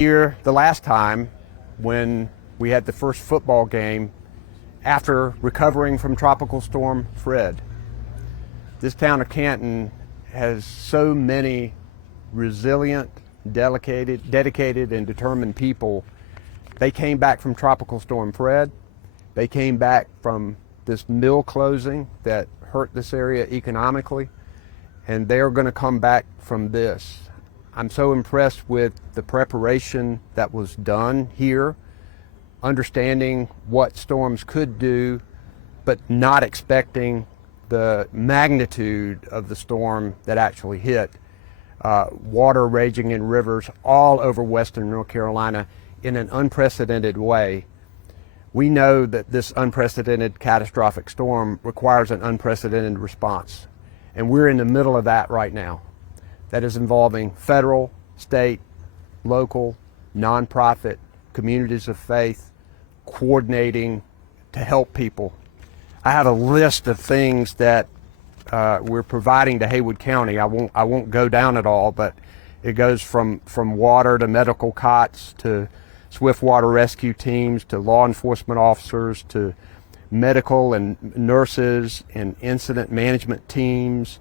Here, the last time when we had the first football game after recovering from Tropical Storm Fred. This town of Canton has so many resilient, dedicated and determined people. They came back from Tropical Storm Fred. They came back from this mill closing that hurt this area economically, and they're going to come back from this. I'm so impressed with the preparation that was done here, understanding what storms could do, but not expecting the magnitude of the storm that actually hit. Water raging in rivers all over western North Carolina in an unprecedented way. We know that this unprecedented catastrophic storm requires an unprecedented response, and we're in the middle of that right now. That is involving federal, state, local, nonprofit, communities of faith, coordinating to help people. I have a list of things that we're providing to Haywood County. I won't go down it all, but it goes from water to medical cots to swift water rescue teams to law enforcement officers to medical and nurses and incident management teams,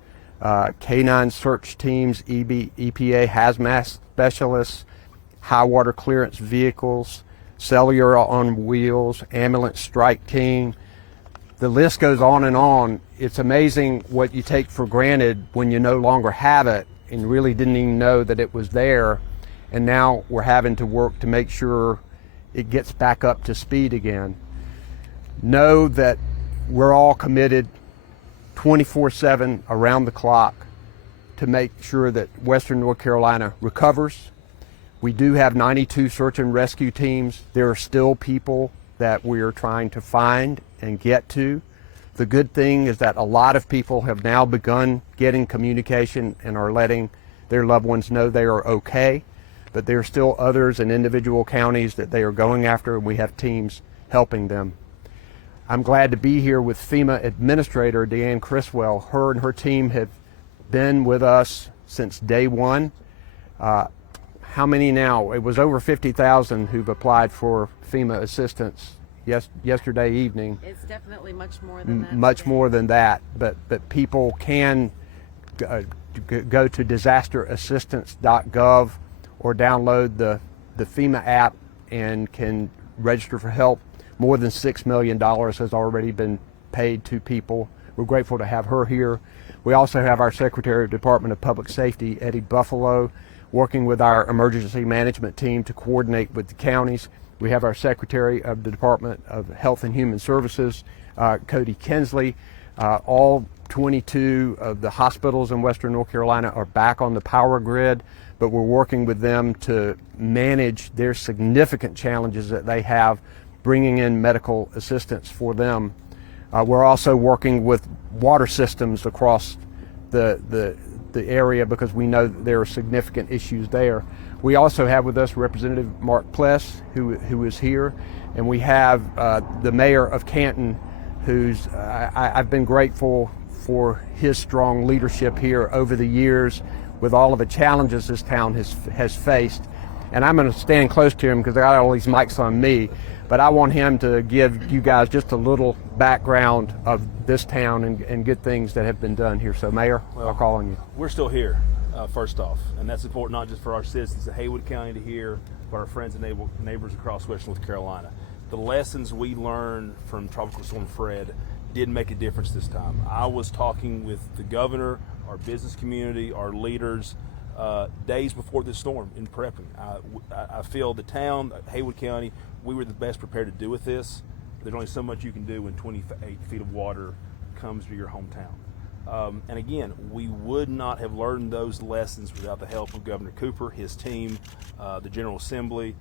canine search teams, EPA hazmat specialists, high water clearance vehicles, cellular on wheels, ambulance strike team. The list goes on and on. It's amazing what you take for granted when you no longer have it and really didn't even know that it was there. And now we're having to work to make sure it gets back up to speed again. Know that we're all committed 24/7 around the clock to make sure that Western North Carolina recovers. We do have 92 search and rescue teams. There are still people that we are trying to find and get to. The good thing is that a lot of people have now begun getting communication and are letting their loved ones know they are okay, but there are still others in individual counties that they are going after, and we have teams helping them. I'm glad to be here with FEMA Administrator Deanne Criswell. Her and her team have been with us since day one. How many now? It was over 50,000 who've applied for FEMA assistance yesterday evening. It's definitely much more than that. Much more than that, but people can go to disasterassistance.gov or download the FEMA app and can register for help. More than $6 million has already been paid to people. We're grateful to have her here. We also have our Secretary of Department of Public Safety, Eddie Buffalo, working with our emergency management team to coordinate with the counties. We have our Secretary of the Department of Health and Human Services, Cody Kinsley. All 22 of the hospitals in Western North Carolina are back on the power grid, but we're working with them to manage their significant challenges that they have, bringing in medical assistance for them. We're also working with water systems across the area because we know that there are significant issues there. We also have with us Representative Mark Pless, who is here, and we have the Mayor of Canton, who's I've been grateful for his strong leadership here over the years with all of the challenges this town has faced. And I'm going to stand close to him because I got all these mics on me, but I want him to give you guys just a little background of this town and good things that have been done here. So Mayor, I'll call on you. We're still here, first off, and that's important not just for our citizens of Haywood County to hear, but our friends and neighbors across Western North Carolina. The lessons we learned from Tropical Storm Fred did make a difference this time. I was talking with the governor, our business community, our leaders, days before this storm in prepping. I feel the town, Haywood County, we were the best prepared to do with this. There's only so much you can do when 28 feet of water comes to your hometown. And again, we would not have learned those lessons without the help of Governor Cooper, his team, the General Assembly.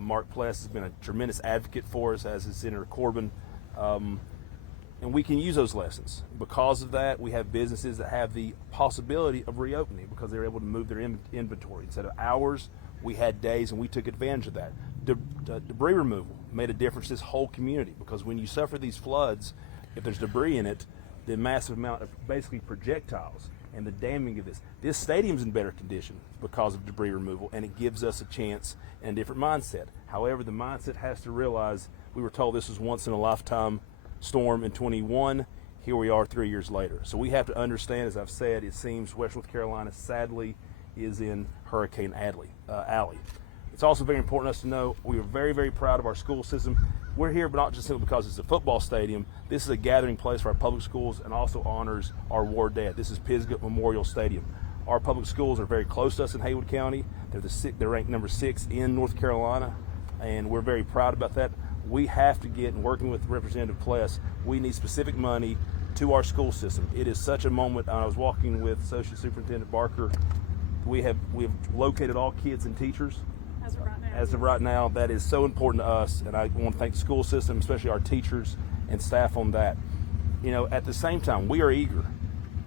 Mark Pless has been a tremendous advocate for us, as is Senator Corbin. And we can use those lessons. Because of that, we have businesses that have the possibility of reopening because they're able to move their inventory. Instead of hours, we had days, and we took advantage of that. Debris removal made a difference to this whole community because when you suffer these floods, if there's debris in it, the massive amount of basically projectiles and the damming of this. This stadium's in better condition because of debris removal, and it gives us a chance and a different mindset. However, the mindset has to realize we were told this was once in a lifetime storm in 21. Here we are 3 years later. So we have to understand, as I've said, it seems West North Carolina sadly is in Hurricane Alley. It's also very important to us to know we are very, very proud of our school system. We're here, but not just simply because it's a football stadium. This is a gathering place for our public schools and also honors our war dead. This is Pisgah Memorial Stadium. Our public schools are very close to us in Haywood County. They're ranked number 6 in North Carolina, and we're very proud about that. We have to get, and working with Representative Pless, we need specific money to our school system. It is such a moment. I was walking with Associate Superintendent Barker. We have located all kids and teachers. As of right now, that is so important to us, and I want to thank the school system, especially our teachers and staff on that. You know, at the same time, we are eager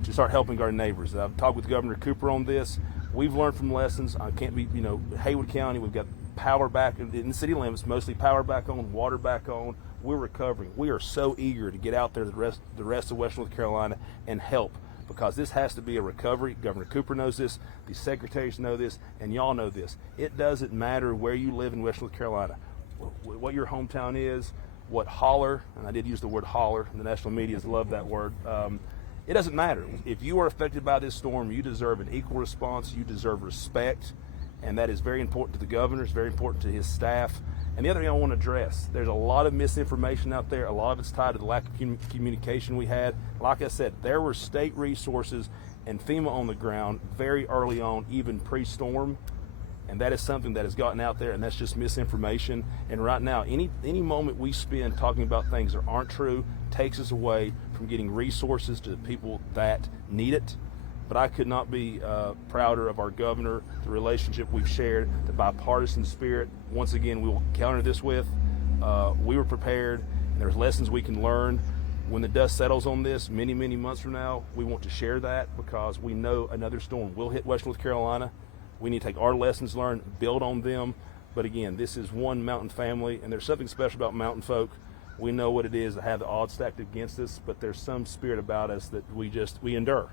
to start helping our neighbors. I've talked with Governor Cooper on this. We've learned from lessons. I can't be, Haywood County, we've got power back in the city limits, mostly power back on, water back on. We're recovering. We are so eager to get out there the rest of West North Carolina and help, because this has to be a recovery. Governor Cooper knows this, the secretaries know this, and y'all know this. It doesn't matter where you live in West North Carolina, what your hometown is, what holler, and I did use the word holler, and the national medias love that word. It doesn't matter. If you are affected by this storm, you deserve an equal response, you deserve respect, and that is very important to the governor, it's very important to his staff. And the other thing I want to address, there's a lot of misinformation out there. A lot of it's tied to the lack of communication we had. Like I said, there were state resources and FEMA on the ground very early on, even pre-storm. And that is something that has gotten out there, and that's just misinformation. And right now, any moment we spend talking about things that aren't true takes us away from getting resources to the people that need it. But I could not be prouder of our governor, the relationship we've shared, the bipartisan spirit. Once again, we will counter this with, we were prepared, and there's lessons we can learn. When the dust settles on this many, many months from now, we want to share that, because we know another storm will hit West North Carolina. We need to take our lessons learned, build on them. But again, this is one mountain family, and there's something special about mountain folk. We know what it is to have the odds stacked against us, but there's some spirit about us that we endure.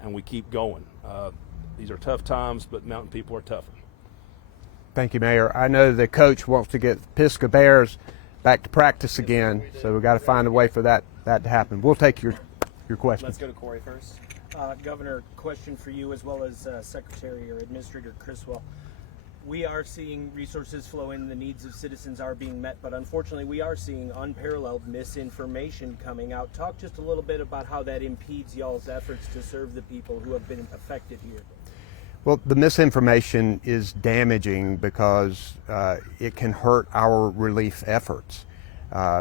And we keep going. These are tough times, but mountain people are tougher. Thank you, Mayor. I know the coach wants to get Pisgah Bears back to practice again, so we've got to find a way for that to happen. We'll take your question. Let's go to Corey first. Governor, question for you as well as Secretary or Administrator Criswell. We are seeing resources flow in, the needs of citizens are being met, but unfortunately we are seeing unparalleled misinformation coming out. Talk just a little bit about how that impedes y'all's efforts to serve the people who have been affected here. Well, the misinformation is damaging because it can hurt our relief efforts.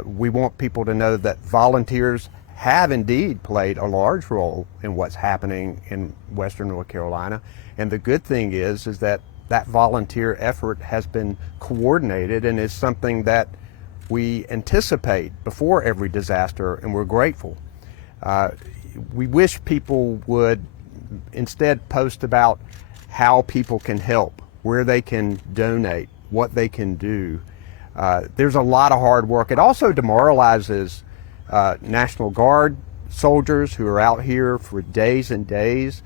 We want people to know that volunteers have indeed played a large role in what's happening in Western North Carolina. And the good thing is that volunteer effort has been coordinated and is something that we anticipate before every disaster, and we're grateful. We wish people would instead post about how people can help, where they can donate, what they can do. There's a lot of hard work. It also demoralizes National Guard soldiers who are out here for days and days,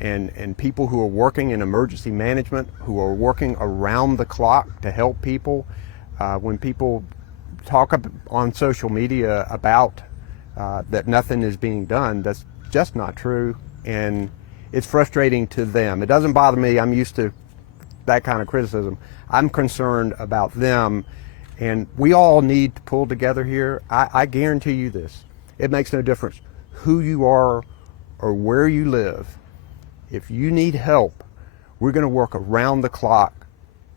and people who are working in emergency management, who are working around the clock to help people. When people talk on social media about that nothing is being done, that's just not true, and it's frustrating to them. It doesn't bother me. I'm used to that kind of criticism. I'm concerned about them, and we all need to pull together here. I guarantee you this. It makes no difference who you are or where you live. If you need help, we're going to work around the clock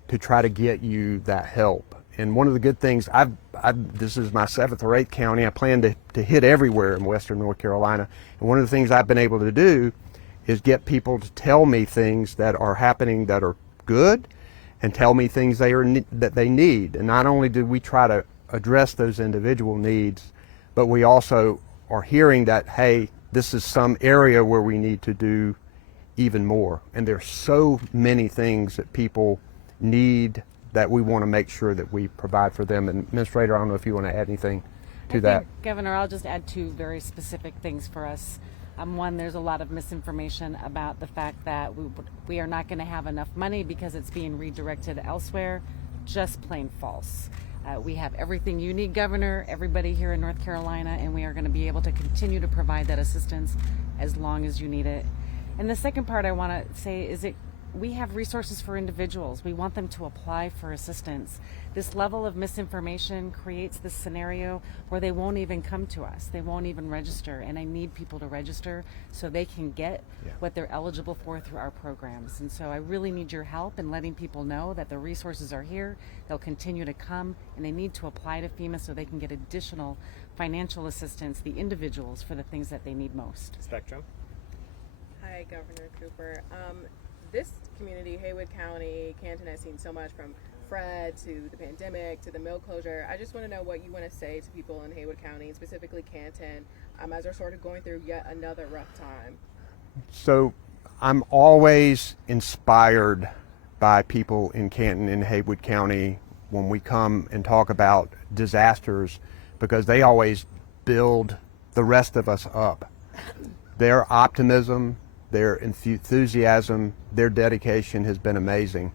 to try to get you that help. And one of the good things, this is my 7th or 8th county. I plan to hit everywhere in Western North Carolina. And one of the things I've been able to do is get people to tell me things that are happening that are good, and tell me things that they need. And not only do we try to address those individual needs, but we also are hearing that, hey, this is some area where we need to do even more. And there's so many things that people need that we want to make sure that we provide for them. And Administrator, I don't know if you want to add anything to that. Governor, I'll just add 2 very specific things for us. One, there's a lot of misinformation about the fact that we are not going to have enough money because it's being redirected elsewhere. Just plain false. We have everything you need, Governor, everybody here in North Carolina, and we are going to be able to continue to provide that assistance as long as you need it. And the second part I want to say is we have resources for individuals. We want them to apply for assistance. This level of misinformation creates this scenario where they won't even come to us. They won't even register. And I need people to register so they can get what they're eligible for through our programs. And so I really need your help in letting people know that the resources are here. They'll continue to come, and they need to apply to FEMA so they can get additional financial assistance, the individuals, for the things that they need most. Spectrum. Hi, Governor Cooper. This community, Haywood County, Canton, has seen so much from Fred to the pandemic to the mill closure. I just want to know what you want to say to people in Haywood County, and specifically Canton, as they're sort of going through yet another rough time. So I'm always inspired by people in Canton and Haywood County when we come and talk about disasters, because they always build the rest of us up. Their optimism, their enthusiasm, their dedication has been amazing.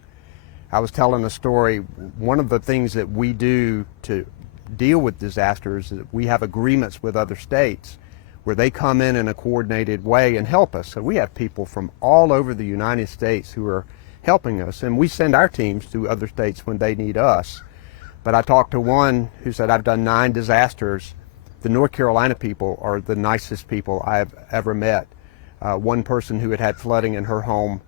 I was telling a story. One of the things that we do to deal with disasters is that we have agreements with other states where they come in a coordinated way and help us. So we have people from all over the United States who are helping us, and we send our teams to other states when they need us. But I talked to one who said, I've done 9 disasters. The North Carolina people are the nicest people I've ever met. One person who had flooding in her home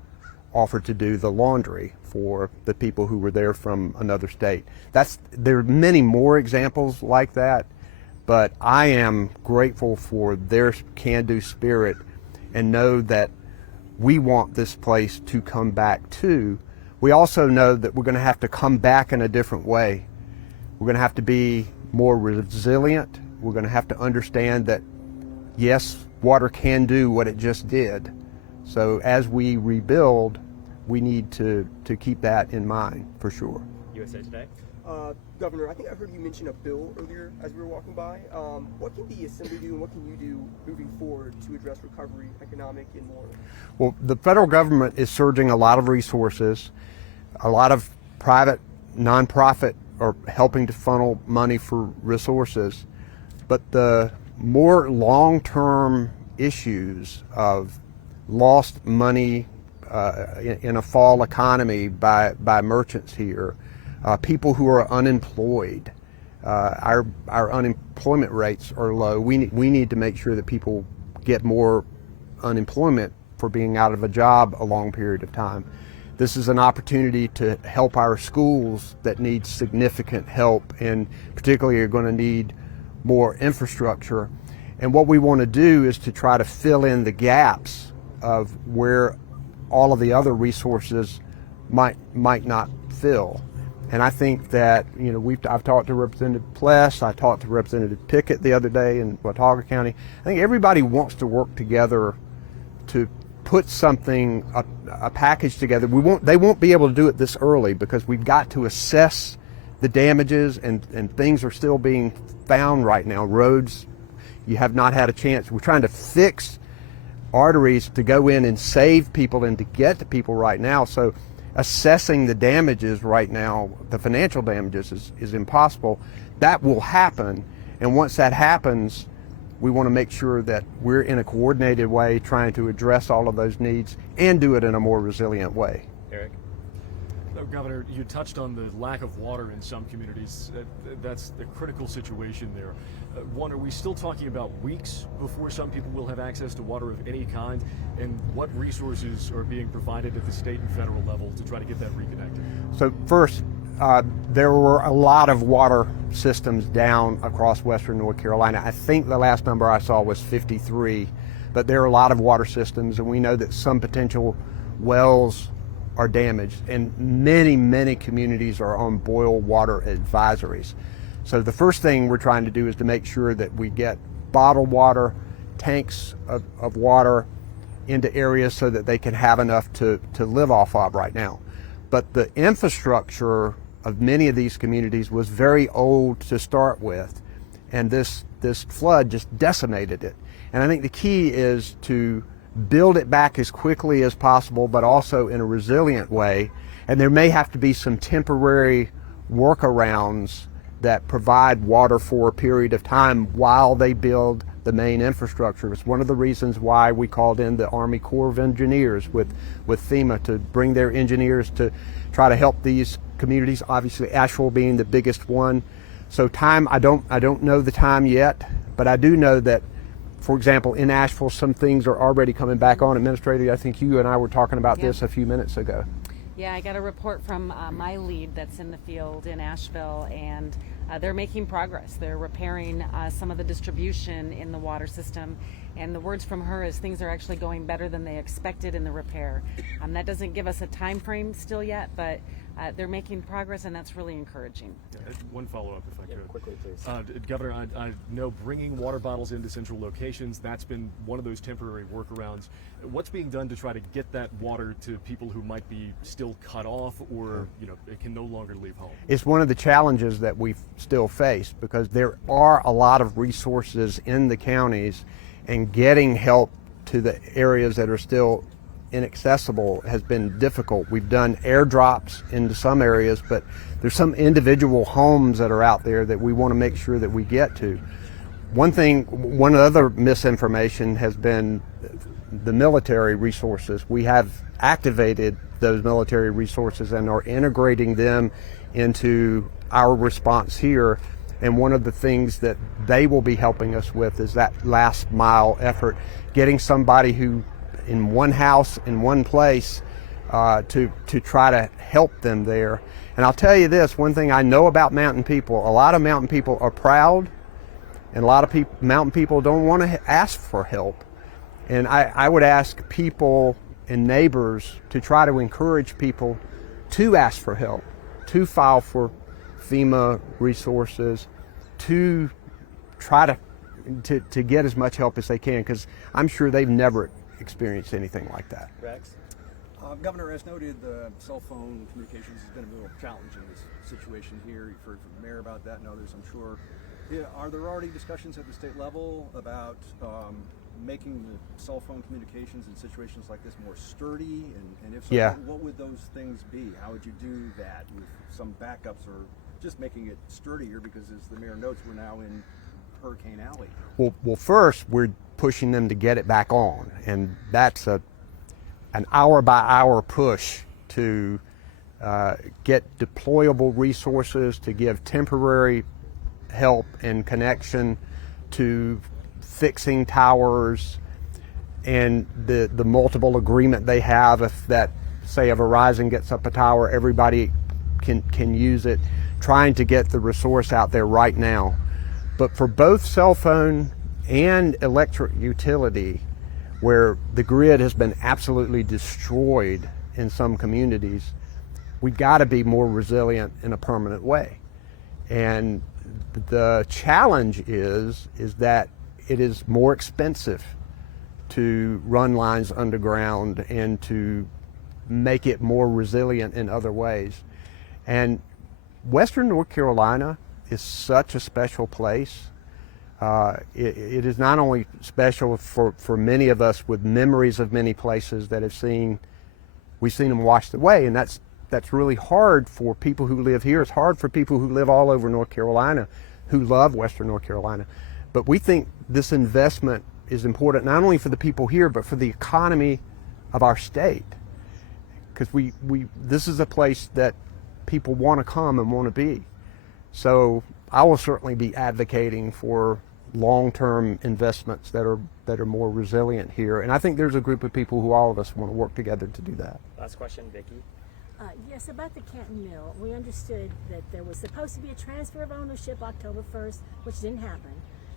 offered to do the laundry for the people who were there from another state. There are many more examples like that, but I am grateful for their can-do spirit and know that we want this place to come back too. We also know that we're going to have to come back in a different way. We're going to have to be more resilient. We're going to have to understand that, yes, water can do what it just did. So as we rebuild, we need to keep that in mind for sure. USA Today. Governor, I think I heard you mention a bill earlier as we were walking by. What can the Assembly do and what can you do moving forward to address recovery, economic, and more? Well, the federal government is surging a lot of resources. A lot of private nonprofit are helping to funnel money for resources. But the more long-term issues of lost money in a fall economy by merchants here, people who are unemployed, our unemployment rates are low. We need to make sure that people get more unemployment for being out of a job a long period of time. This is an opportunity to help our schools that need significant help, and particularly are going to need more infrastructure. And what we want to do is to try to fill in the gaps of where all of the other resources might not fill. And I think that, I've talked to Representative Pless, I talked to Representative Pickett the other day in Watauga County. I think everybody wants to work together to put something, a package together. They won't be able to do it this early because we've got to assess the damages, and things are still being found right now. Roads, you have not had a chance. We're trying to fix arteries to go in and save people and to get to people right now. So assessing the damages right now, the financial damages, is impossible. That will happen, and once that happens, we want to make sure that we're in a coordinated way trying to address all of those needs and do it in a more resilient way. Eric? Governor, you touched on the lack of water in some communities. That's the critical situation there. One, are we still talking about weeks before some people will have access to water of any kind? And what resources are being provided at the state and federal level to try to get that reconnected? So first, there were a lot of water systems down across western North Carolina. I think the last number I saw was 53, but there are a lot of water systems, and we know that some potential wells are damaged, and many communities are on boil water advisories. So the first thing we're trying to do is to make sure that we get bottled water, tanks of water into areas so that they can have enough to live off of right now. But the infrastructure of many of these communities was very old to start with, and this flood just decimated it. And I think the key is to build it back as quickly as possible, but also in a resilient way. And there may have to be some temporary workarounds that provide water for a period of time while they build the main infrastructure. It's one of the reasons why we called in the Army Corps of Engineers with FEMA to bring their engineers to try to help these communities, obviously Asheville being the biggest one. So time, I don't know the time yet, but I do know that, for example, in Asheville, some things are already coming back on. Administrator, I think you and I were talking about this a few minutes ago. Yeah, I got a report from my lead that's in the field in Asheville, and they're making progress. They're repairing some of the distribution in the water system, and the words from her is things are actually going better than they expected in the repair. That doesn't give us a time frame still yet, but they're making progress, and that's really encouraging. One follow-up, if I could. Quickly, please. Governor, I know bringing water bottles into central locations, that's been one of those temporary workarounds. What's being done to try to get that water to people who might be still cut off or, it can no longer leave home? It's one of the challenges that we still face, because there are a lot of resources in the counties, and getting help to the areas that are still inaccessible has been difficult. We've done airdrops into some areas, but there's some individual homes that are out there that we want to make sure that we get to. One other misinformation has been the military resources. We have activated those military resources and are integrating them into our response here. And one of the things that they will be helping us with is that last mile effort, getting somebody who in one house, in one place, to try to help them there. And I'll tell you this, one thing I know about mountain people, a lot of mountain people are proud, and a lot of mountain people don't want to ask for help. And I would ask people and neighbors to try to encourage people to ask for help, to file for FEMA resources, to try to get as much help as they can, because I'm sure they've never experienced anything like that. Rex? Governor, as noted, cell phone communications has been a real challenge in this situation here. You've heard from the mayor about that and others, I'm sure. Are there already discussions at the state level about making the cell phone communications in situations like this more sturdy? And if so, what would those things be? How would you do that with some backups, or just making it sturdier? Because as the mayor notes, we're now in Hurricane Alley. Well, first we're pushing them to get it back on, and that's an hour-by-hour push to get deployable resources, to give temporary help and connection to fixing towers, and the multiple agreement they have. If that, say, a Verizon gets up a tower, everybody can use it, trying to get the resource out there right now. But for both cell phone and electric utility, where the grid has been absolutely destroyed in some communities, we've got to be more resilient in a permanent way. And the challenge is that it is more expensive to run lines underground and to make it more resilient in other ways. And Western North Carolina is such a special place. It is not only special for many of us with memories of many places that we've seen them washed away, and that's really hard for people who live here. It's hard for people who live all over North Carolina, who love Western North Carolina. But we think this investment is important not only for the people here, but for the economy of our state, because this is a place that people want to come and want to be. So I will certainly be advocating for long-term investments that are more resilient here, and I think there's a group of people who all of us want to work together to do that. Last question, Vicki. Yes, about the Canton Mill. We understood that there was supposed to be a transfer of ownership October 1st, which didn't happen.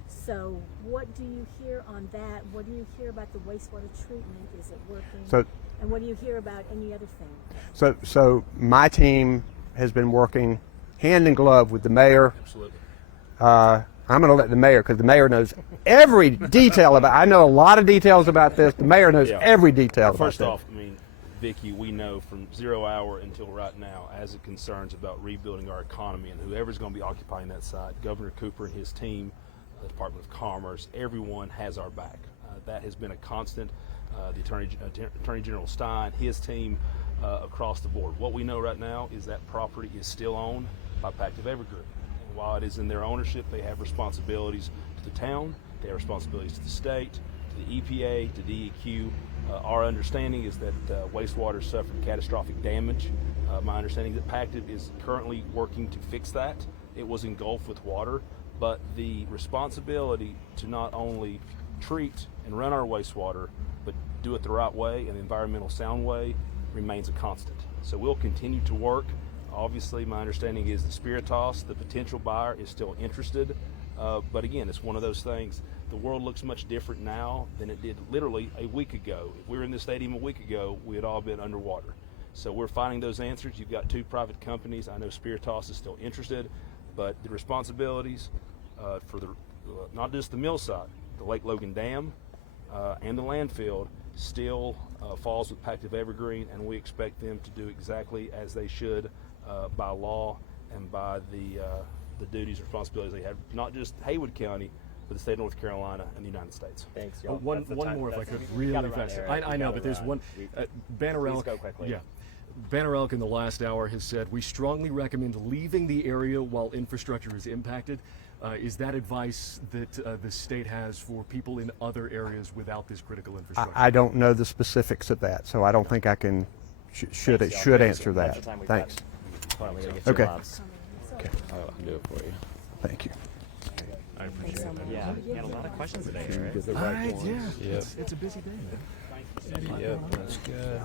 So what do you hear on that? What do you hear about the wastewater treatment? Is it working? And what do you hear about any other thing? So my team has been working hand in glove with the mayor. Absolutely. I'm going to let the mayor, because the mayor knows every detail about it. I know a lot of details about this. The mayor knows every detail about First this. off, Vicki, we know from 0 hour until right now, as it concerns about rebuilding our economy and whoever's going to be occupying that site, Governor Cooper and his team, the Department of Commerce, everyone has our back. That has been a constant. The Attorney General Stein, his team, across the board. What we know right now is that property is still owned by Pactive Evergreen. And while it is in their ownership, they have responsibilities to the town, they have responsibilities to the state, to the EPA, to DEQ. Our understanding is that wastewater suffered catastrophic damage. My understanding is that Pactive is currently working to fix that. It was engulfed with water, but the responsibility to not only treat and run our wastewater, but do it the right way, an environmental sound way, remains a constant. So we'll continue to work. Obviously, my understanding is the Spiritas, the potential buyer, is still interested. But again, it's one of those things. The world looks much different now than it did literally a week ago. If we were in this stadium a week ago, we had all been underwater. So we're finding those answers. You've got 2 private companies. I know Spiritas is still interested, but the responsibilities for the not just the mill site, the Lake Logan Dam and the landfill still falls with Pactive Evergreen, and we expect them to do exactly as they should by law and by the duties and responsibilities they have, not just Haywood County, but the state of North Carolina and the United States. Thanks, y'all. One more, if I could, really fast. I know, but there's one. Banner Elk. Please go quickly. Yeah. Banner Elk in the last hour has said, we strongly recommend leaving the area while infrastructure is impacted. Is that advice that the state has for people in other areas without this critical infrastructure? I don't know the specifics of that, so I don't think I can should answer that. Thanks. Okay. Okay. I'll do it for you. Thank you. I appreciate it. Yeah, you had a lot of questions today, right? Yeah, it's a busy day, man. Yep, that's good.